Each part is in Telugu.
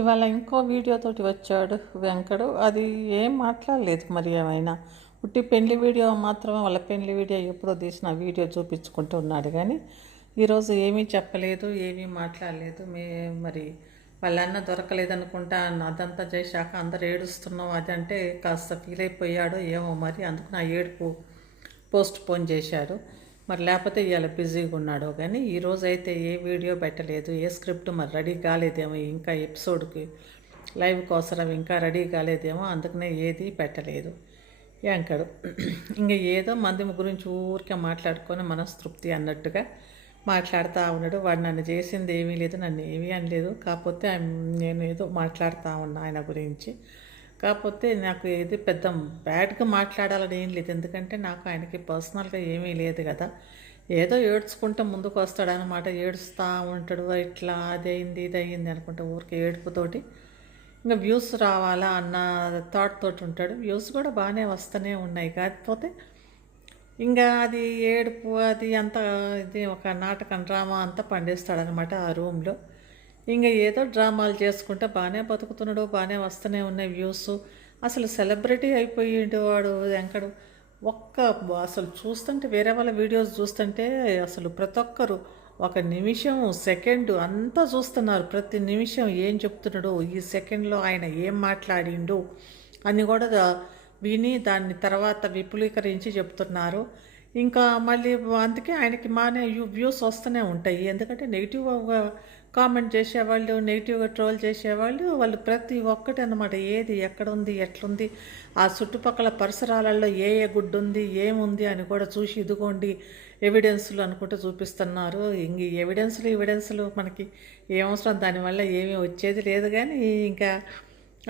ఇవాళ ఇంకో వీడియోతోటి వచ్చాడు వెంకడు. అది ఏం మాట్లాడలేదు, మరి ఏమైనా ఉట్టి పెళ్లి వీడియో మాత్రమే, వాళ్ళ పెళ్లి వీడియో ఎప్పుడో తీసిన వీడియో చూపించుకుంటూ ఉన్నాడు. కానీ ఈరోజు ఏమీ చెప్పలేదు, ఏమీ మాట్లాడలేదు. మరి వాళ్ళన్న దొరకలేదనుకుంటా, అదంతా చేశాక అందరు ఏడుస్తున్నాం అదంటే కాస్త ఫీల్ అయిపోయాడో ఏమో, మరి అందుకు నా ఏడుపు పోస్ట్ పోన్ చేశాడు. మరి లేకపోతే ఇవాళ బిజీగా ఉన్నాడో. కానీ ఈరోజు అయితే ఏ వీడియో పెట్టలేదు, ఏ స్క్రిప్ట్ మరి రెడీ కాలేదేమో, ఇంకా ఎపిసోడ్కి లైవ్ కోసరం ఇంకా రెడీ కాలేదేమో, అందుకనే ఏది పెట్టలేదు యాంకడు. ఇంకా ఏదో మంది గురించి ఊరికే మాట్లాడుకొని మనస్తృప్తి అన్నట్టుగా మాట్లాడుతూ ఉన్నాడు. వాడు నన్ను చేసింది ఏమీ లేదు, నన్ను ఏమీ అనలేదు. కాకపోతే నేను ఏదో మాట్లాడుతూ ఉన్నా ఆయన గురించి. కాకపోతే నాకు ఏది పెద్ద బ్యాడ్గా మాట్లాడాలని ఏం లేదు, ఎందుకంటే నాకు ఆయనకి పర్సనల్గా ఏమీ లేదు కదా. ఏదో ఏడ్చుకుంటే ముందుకు వస్తాడనమాట, ఏడుస్తూ ఉంటాడు. ఇట్లా అదయింది ఇదయింది అనుకుంటే ఊరికి ఏడుపుతోటి ఇంకా వ్యూస్ రావాలా అన్న థాట్ తోటి ఉంటాడు. వ్యూస్ కూడా బాగానే వస్తూనే ఉన్నాయి, కాకపోతే ఇంకా అది ఏడుపు అది అంతా ఇది ఒక నాటకం డ్రామా అంతా పండిస్తాడనమాట ఆ రూమ్లో. ఇంకా ఏదో డ్రామాలు చేసుకుంటే బాగానే బతుకుతున్నాడు, బాగానే వస్తూనే ఉన్నాయి వ్యూస్. అసలు సెలబ్రిటీ అయిపోయిండు వాడు వెంకడు. అసలు చూస్తుంటే వేరే వాళ్ళ వీడియోస్ చూస్తుంటే అసలు ప్రతి ఒక్కరు ఒక నిమిషం సెకండ్ అంతా చూస్తున్నారు. ప్రతి నిమిషం ఏం చెప్తున్నాడు, ఈ సెకండ్లో ఆయన ఏం మాట్లాడిండు అని కూడా విని దాన్ని తర్వాత విపులీకరించి చెప్తున్నారు. ఇంకా మళ్ళీ అందుకే ఆయనకి మానే వ్యూస్ వస్తూనే ఉంటాయి. ఎందుకంటే నెగిటివ్గా కామెంట్ చేసేవాళ్ళు, నెగిటివ్గా ట్రోల్ చేసేవాళ్ళు వాళ్ళు ప్రతి ఒక్కటి అన్నమాట. ఏది ఎక్కడుంది ఎట్లుంది, ఆ చుట్టుపక్కల పరిసరాలలో ఏ ఏ గుడ్డు ఉంది ఏముంది అని కూడా చూసి ఇదిగోండి ఎవిడెన్స్లు అనుకుంటూ చూపిస్తున్నారు. ఇంక ఎవిడెన్స్లు మనకి ఏమవసరం, దానివల్ల ఏమీ వచ్చేది లేదు. కానీ ఇంకా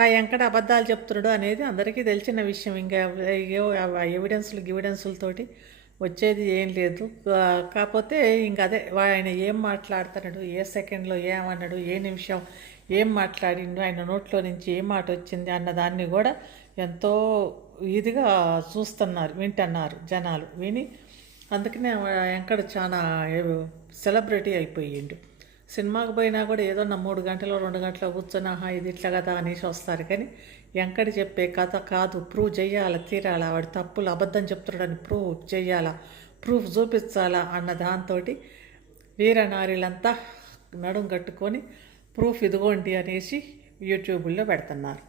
ఆ వెంకట అబద్ధాలు చెప్తున్నాడు అనేది అందరికీ తెలిసిన విషయం. ఇంకా ఎవిడెన్సులతోటి వచ్చేది ఏం లేదు. కాకపోతే ఇంక అదే ఆయన ఏం మాట్లాడుతున్నాడు, ఏ సెకండ్లో ఏమన్నాడు, ఏ నిమిషం ఏం మాట్లాడిండు, ఆయన నోట్లో నుంచి ఏ మాట వచ్చింది అన్నదాన్ని కూడా ఎంతో ఇదిగా చూస్తున్నారు, వింటున్నారు జనాలు. విని అందుకనే వెంకట చాలా సెలబ్రిటీ అయిపోయిండు. సినిమాకి పోయినా కూడా ఏదో 3 గంటలు 2 గంటలు కూర్చొని ఇది ఇట్లా కదా అనేసి వస్తారు. కానీ వెంకటి చెప్పే కథ కాదు, ప్రూవ్ చేయాలా తీరాలా, వాడు తప్పులు అబద్ధం చెప్తున్నాడని ప్రూవ్ చేయాలా, ప్రూఫ్ చూపించాలా అన్న దాంతో వీరనారీలంతా నడుం కట్టుకొని ప్రూఫ్ ఇదిగోండి అనేసి యూట్యూబ్లో పెడుతున్నారు.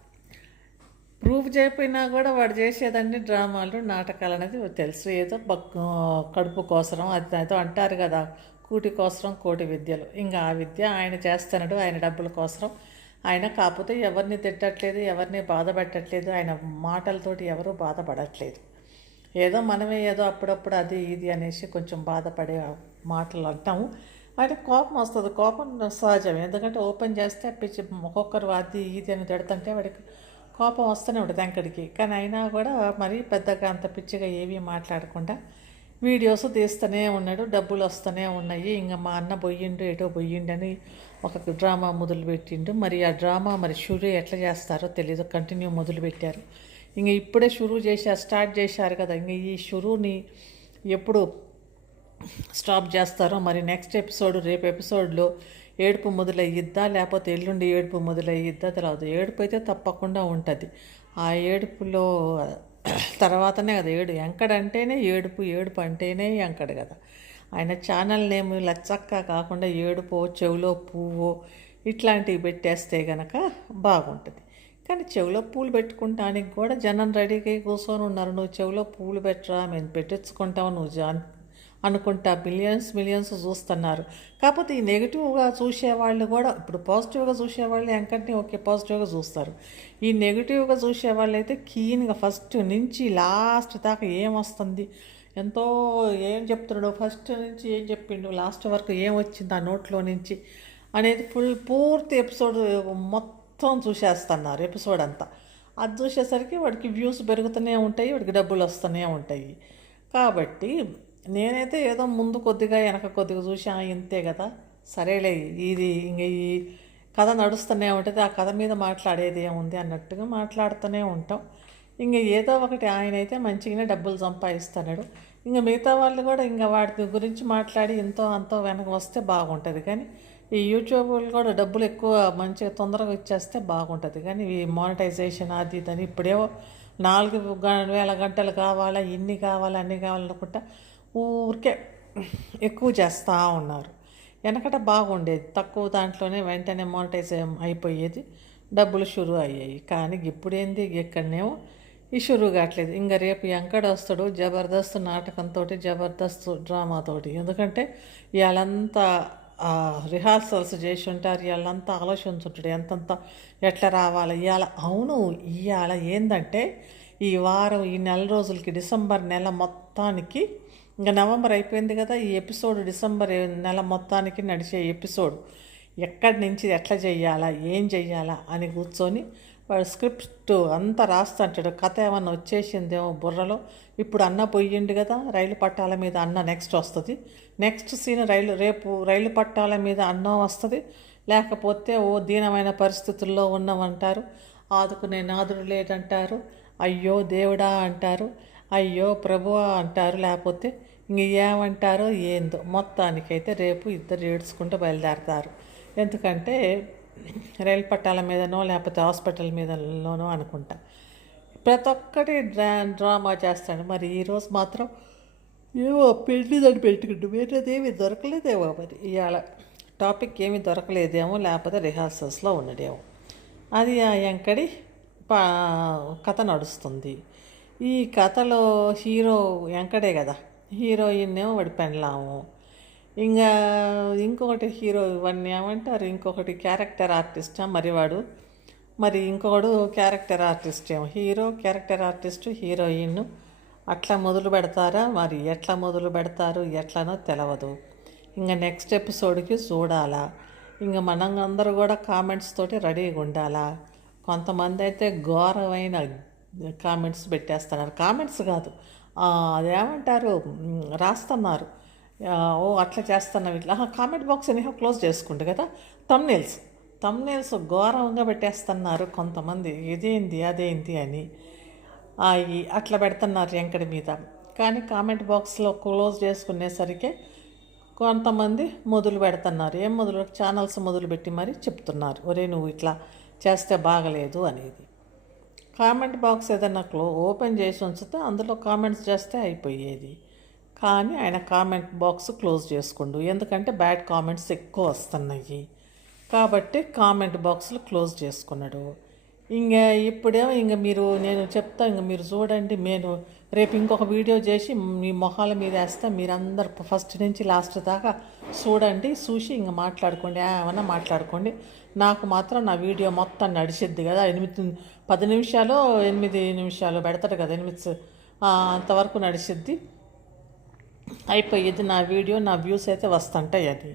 ప్రూఫ్ చేయకపోయినా కూడా వాడు చేసేదాన్ని డ్రామాలు నాటకాలు అనేది తెలుసు. ఏదో కడుపు కోసరం అది ఏదో అంటారు కదా, కూటి కోసరం కోటి విద్యలు. ఇంకా ఆ విద్య ఆయన చేస్తున్నాడు, ఆయన డబ్బుల కోసరం ఆయన. కాకపోతే ఎవరిని తిట్టట్లేదు, ఎవరిని బాధ పెట్టట్లేదు, ఆయన మాటలతోటి ఎవరు బాధపడట్లేదు. ఏదో మనమే ఏదో అప్పుడప్పుడు అది ఇది అనేసి కొంచెం బాధపడే మాటలు అంటాము. ఆయన కోపం వస్తుంది, కోపం సహజం. ఎందుకంటే ఓపెన్ చేస్తే పిచ్చి ఒక్కొక్కరు అది ఇది అని తిడుతుంటే వాడికి కోపం వస్తూనే ఉంటుంది వెంకడికి. కానీ అయినా కూడా మరి పెద్దగా అంత పిచ్చిగా ఏమీ మాట్లాడకుండా వీడియోస్ తీస్తూనే ఉన్నాడు, డబ్బులు వస్తూనే ఉన్నాయి. ఇంకా మా అన్న పోయిండు ఎటో పోయిండని ఒక డ్రామా మొదలుపెట్టిండు. మరి ఆ డ్రామా మరి షురూ ఎట్లా చేస్తారో తెలీదు, కంటిన్యూ మొదలుపెట్టారు. ఇంక ఇప్పుడే స్టార్ట్ చేశారు కదా. ఇంక ఈ షురూని ఎప్పుడు స్టాప్ చేస్తారో మరి. నెక్స్ట్ ఎపిసోడ్ రేపు ఎపిసోడ్లో ఏడుపు మొదలయ్యిద్దా లేకపోతే ఎల్లుండి ఏడుపు మొదలయ్యిద్దా తెలియదు. ఏడుపు అయితే తప్పకుండా ఉంటుంది. ఆ ఏడుపులో తర్వాతనే కదా ఎంకడంటేనే ఏడుపు, ఏడుపు అంటేనే ఎంకడు కదా. ఆయన ఛానల్ నేమ్ లచ్చక్క కాకుండా ఏడుపో చెవిలో పువ్వు ఇట్లాంటివి పెట్టేస్తే గనక బాగుంటుంది. కానీ చెవిలో పూలు పెట్టుకుంటానికి కూడా జనం రెడీగా కూర్చొని ఉన్నారు. నువ్వు చెవిలో పూలు పెట్టరా, మేము పెట్టించుకుంటావు నువ్వు అనుకుంటా మిలియన్స్ చూస్తున్నారు. కాకపోతే ఈ నెగిటివ్గా చూసేవాళ్ళు కూడా, ఇప్పుడు పాజిటివ్గా చూసేవాళ్ళు వెంకట్ని ఓకే పాజిటివ్గా చూస్తారు. ఈ నెగిటివ్గా చూసేవాళ్ళు అయితే కీన్గా ఫస్ట్ నుంచి లాస్ట్ దాకా ఏమొస్తుంది, ఎంతో ఏం చెప్తున్నాడు, ఫస్ట్ నుంచి ఏం చెప్పిండు, లాస్ట్ వరకు ఏం వచ్చింది ఆ నోట్లో నుంచి అనేది పూర్తి ఎపిసోడ్ మొత్తం చూసేస్తున్నారు. ఎపిసోడ్ అంతా అది చూసేసరికి వాడికి వ్యూస్ పెరుగుతూనే ఉంటాయి, వాడికి డబ్బులు వస్తూనే ఉంటాయి. కాబట్టి నేనైతే ఏదో ముందు కొద్దిగా వెనక కొద్దిగా చూసి ఇంతే కదా సరేలే, ఇది ఇంక ఈ కథ నడుస్తూనే ఉంటుంది, ఆ కథ మీద మాట్లాడేది ఏముంది అన్నట్టుగా మాట్లాడుతూనే ఉంటాం. ఇంక ఏదో ఒకటి ఆయన అయితే మంచిగానే డబ్బులు సంపాదిస్తున్నాడు. ఇంకా మిగతా వాళ్ళు కూడా ఇంకా వాటి గురించి మాట్లాడి ఎంతో అంతో వెనక వస్తే బాగుంటుంది. కానీ ఈ యూట్యూబ్లు కూడా డబ్బులు ఎక్కువ మంచిగా తొందరగా ఇచ్చేస్తే బాగుంటుంది. కానీ ఈ మానిటైజేషన్ అది ఇదని ఇప్పుడేమో 4,000 గంటలు కావాలా, ఇన్ని కావాలా, అన్ని కావాలనుకుంటా ఊరికే ఎక్కువ చేస్తూ ఉన్నారు. వెనకట బాగుండేది, తక్కువ దాంట్లోనే వెంటనే మానిటైజ్ అయిపోయేది, డబ్బులు షురూ అయ్యాయి. కానీ ఇప్పుడేంది, ఎక్కడనేమో ఈ షురూ కావట్లేదు. ఇంకా రేపు ఎంకడ వస్తాడు జబర్దస్త్ నాటకంతో, జబర్దస్త్ డ్రామాతోటి. ఎందుకంటే ఇవాళంతా రిహార్సల్స్ చేసి ఉంటారు, ఇవాళంతా ఆలోచించుంటాడు ఎంతంత ఎట్లా రావాలి ఇవాళ. అవును, ఇవాళ ఏంటంటే ఈ వారం, ఈ నెల రోజులకి, డిసెంబర్ నెల మొత్తానికి, ఇంకా నవంబర్ అయిపోయింది కదా, ఈ ఎపిసోడ్ డిసెంబర్ నెల మొత్తానికి నడిచే ఎపిసోడ్ ఎక్కడి నుంచి ఎట్లా చెయ్యాలా, ఏం చెయ్యాలా అని కూర్చొని వాడు స్క్రిప్ట్ అంతా రాస్తుంటాడు. కథ ఏమన్నా వచ్చేసిందేమో బుర్రలో. ఇప్పుడు అన్న పోయిండు కదా రైలు పట్టాల మీద, అన్న నెక్స్ట్ వస్తుంది. నెక్స్ట్ సీన్ రేపు రైలు పట్టాల మీద అన్నం వస్తుంది. లేకపోతే ఓ దీనమైన పరిస్థితుల్లో ఉన్నామంటారు, ఆదుకునే నాదుడు లేదంటారు, అయ్యో దేవుడా అంటారు, అయ్యో ప్రభువా అంటారు, లేకపోతే ఇంక ఏమంటారో ఏందో. మొత్తానికైతే రేపు ఇద్దరు ఏడ్చుకుంటూ బయలుదేరతారు. ఎందుకంటే రైలు పట్టాల మీదనో లేకపోతే హాస్పిటల్ మీదనో అనుకుంటా. ప్రతి ఒక్కటి డ్రామా చేస్తాడు. మరి ఈరోజు మాత్రం ఏమో పెళ్ళిదని పెట్టుకుంటూ వేరేదేమీ దొరకలేదేమో. మరి ఇవాళ టాపిక్ ఏమీ దొరకలేదేమో, లేకపోతే రిహార్సల్స్లో ఉన్నదేమో. అది ఆ ఎంకడి కథ నడుస్తుంది. ఈ కథలో హీరో ఎంకడే కదా, హీరోయిన్ ఏమో వాడి పెళ్ళాము. ఇంకా ఇంకొకటి హీరో ఇవన్నీ ఏమంటారు, ఇంకొకటి క్యారెక్టర్ ఆర్టిస్టా మరి ఇంకొకడు క్యారెక్టర్ ఆర్టిస్ట్ ఏమో. హీరో క్యారెక్టర్ ఆర్టిస్టు, హీరోయిన్ అట్లా మొదలు పెడతారా? మరి ఎట్లా మొదలు పెడతారు, ఎట్లనో తెలియదు. ఇంకా నెక్స్ట్ ఎపిసోడ్కి చూడాలా. ఇంకా మనం అందరూ కూడా కామెంట్స్ తోటి రెడీగా ఉండాలా. కొంతమంది అయితే ఘోరమైన కామెంట్స్ పెట్టేస్తున్నారు. కామెంట్స్ కాదు, అదేమంటారు, రాస్తున్నారు. ఓ అట్లా చేస్తున్నావు ఇట్లా. కామెంట్ బాక్స్ ఎనీహో క్లోజ్ చేసుకుంటు కదా. తమ్నేల్స్ ఘోరంగా పెట్టేస్తున్నారు కొంతమంది, ఇదేంది అదేంటి అని అట్లా పెడుతున్నారు ఎంకడి మీద. కానీ కామెంట్ బాక్స్లో క్లోజ్ చేసుకునేసరికి కొంతమంది మొదలు పెడుతున్నారు. ఏం మొదలు, ఛానల్స్ మొదలుపెట్టి మరి చెప్తున్నారు, ఒరే నువ్వు ఇట్లా చేస్తే బాగలేదు అనేది. కామెంట్ బాక్స్ ఏదైనా ఓపెన్ చేసి ఉంచితే అందులో కామెంట్స్ చేస్తే అయిపోయేది. కానీ ఆయన కామెంట్ బాక్స్ క్లోజ్ చేసుకుండు, ఎందుకంటే బ్యాడ్ కామెంట్స్ ఎక్కువ వస్తున్నాయి కాబట్టి కామెంట్ బాక్స్లో క్లోజ్ చేసుకున్నాడు. ఇంకా ఇప్పుడేమో నేను చెప్తా, మీరు చూడండి. నేను రేపు ఇంకొక వీడియో చేసి మీ మొహాల మీద వేస్తే మీరందరు ఫస్ట్ నుంచి లాస్ట్ దాకా చూడండి. చూసి ఇంకా మాట్లాడుకోండి, ఏమన్నా మాట్లాడుకోండి. నాకు మాత్రం నా వీడియో మొత్తం నడిచిద్ది కదా. 10 నిమిషాలు 8 నిమిషాలు పెడతాడు కదా, 8 అంతవరకు నడిచిద్ది, అయిపోయేది నా వీడియో. నా వ్యూస్ అయితే వస్తుంటాయి. అది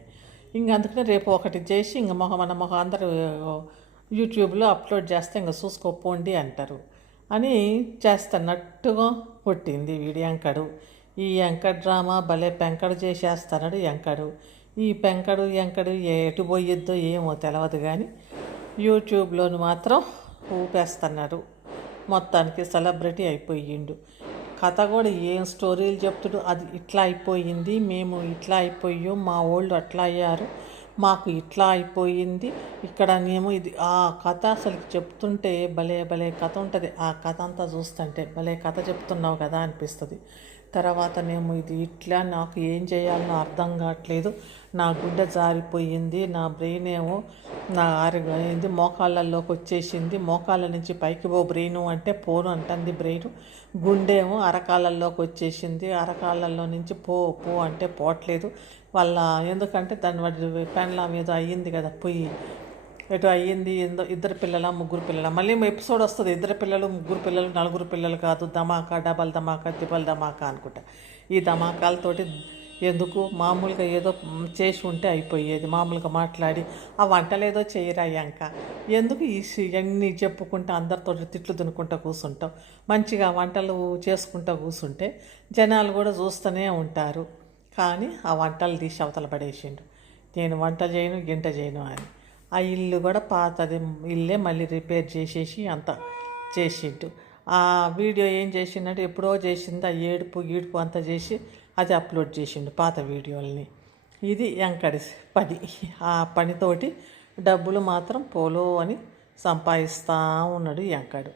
అందుకనే రేపు ఒకటి చేసి మన మొహం అందరూ యూట్యూబ్లో అప్లోడ్ చేస్తే చూసుకోపోండి అంటారు అని చేస్తున్నట్టుగా పుట్టింది వీడియో ఎంకడు. ఈ ఎంకడు డ్రామా భలే పెంకడు చేసేస్తున్నాడు ఎంకడు. ఈ పెంకడు ఎంకడు ఎటు పోయిద్దో ఏమో తెలియదు, కానీ యూట్యూబ్లోని మాత్రం ఊపేస్తున్నాడు. మొత్తానికి సెలబ్రిటీ అయిపోయిండు. కథ కూడా ఏం స్టోరీలు చెప్తుడు, అది ఇట్లా అయిపోయింది, మేము ఇట్లా అయిపోయాం, మా వాళ్ళు అట్లా అయ్యారు, మాకు ఇట్లా అయిపోయింది, ఇక్కడనేమో ఇది. ఆ కథ అసలు చెప్తుంటే భలే భలే కథ ఉంటుంది. ఆ కథ అంతా చూస్తుంటే భలే కథ చెప్తున్నావు కదా అనిపిస్తుంది. తర్వాతనేమో ఇది ఇట్లా, నాకు ఏం చేయాలనో అర్థం కావట్లేదు, నా గుండె జారిపోయింది, నా బ్రెయిన్ ఏమో అయింది, మోకాళ్ళల్లోకి వచ్చేసింది, మోకాళ్ళ నుంచి పైకి బ్రెయిన్ అంటే పోను అంటుంది బ్రెయిన్, గుండె ఏమో అరకాళ్ళల్లోకి వచ్చేసింది, అరకాళ్ళల్లో నుంచి పో అంటే పోవట్లేదు వాళ్ళ. ఎందుకంటే దాని వాటి పెండ్లాం ఏదో అయ్యింది కదా, పొయ్యి ఎటు అయ్యింది, 2 పిల్లల 3 పిల్లల. మళ్ళీ ఎపిసోడ్ వస్తుంది, 2 పిల్లలు 3 పిల్లలు 4 పిల్లలు కాదు, ధమాకా, డబల్ ధమాకా, త్రిబల్ ధమాకా అనుకుంటా. ఈ ధమాకాలతోటి ఎందుకు, మామూలుగా ఏదో చేసి ఉంటే అయిపోయేది, మామూలుగా మాట్లాడి. ఆ వంటలు ఏదో చేయరాయ్యాక ఎందుకు ఇవన్నీ చెప్పుకుంటా అందరితో తిట్లు తినుకుంటూ కూర్చుంటాం. మంచిగా వంటలు చేసుకుంటూ కూర్చుంటే జనాలు కూడా చూస్తూనే ఉంటారు. కానీ ఆ వంటలు తీసి అవతల పడేసిండు, నేను వంట చేయను గింట చేయను అని. ఆ ఇల్లు కూడా పాతది ఇల్లే మళ్ళీ రిపేర్ చేసేసి అంత చేసిండు. ఆ వీడియో ఏం చేసిండంటే ఎప్పుడో చేసింది, ఆ ఏడుపు గీడుపు అంతా చేసి అది అప్లోడ్ చేసిండు పాత వీడియోల్ని. ఇది ఎంకడి పని. ఆ పనితోటి డబ్బులు మాత్రం పోలో అని సంపాదిస్తూ ఉన్నాడు ఎంకడు.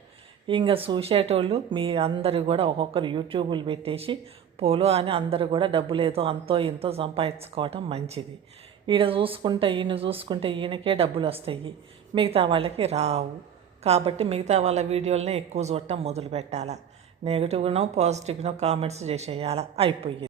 ఇంకా చూసేటోళ్ళు మీ అందరూ కూడా ఒక్కొక్కరు యూట్యూబులు పెట్టేసి పోలో అని అందరూ కూడా డబ్బులు ఏదో అంతో ఇంతో సంపాదించుకోవటం మంచిది. ఈయన చూసుకుంటే ఈయనకే డబ్బులు వస్తాయి, మిగతా వాళ్ళకి రావు. కాబట్టి మిగతా వాళ్ళ వీడియోలనే ఎక్కువ చూడటం మొదలు పెట్టాలా. నెగిటివ్గానో పాజిటివ్గానో కామెంట్స్ చేసేయాలా, అయిపోయింది.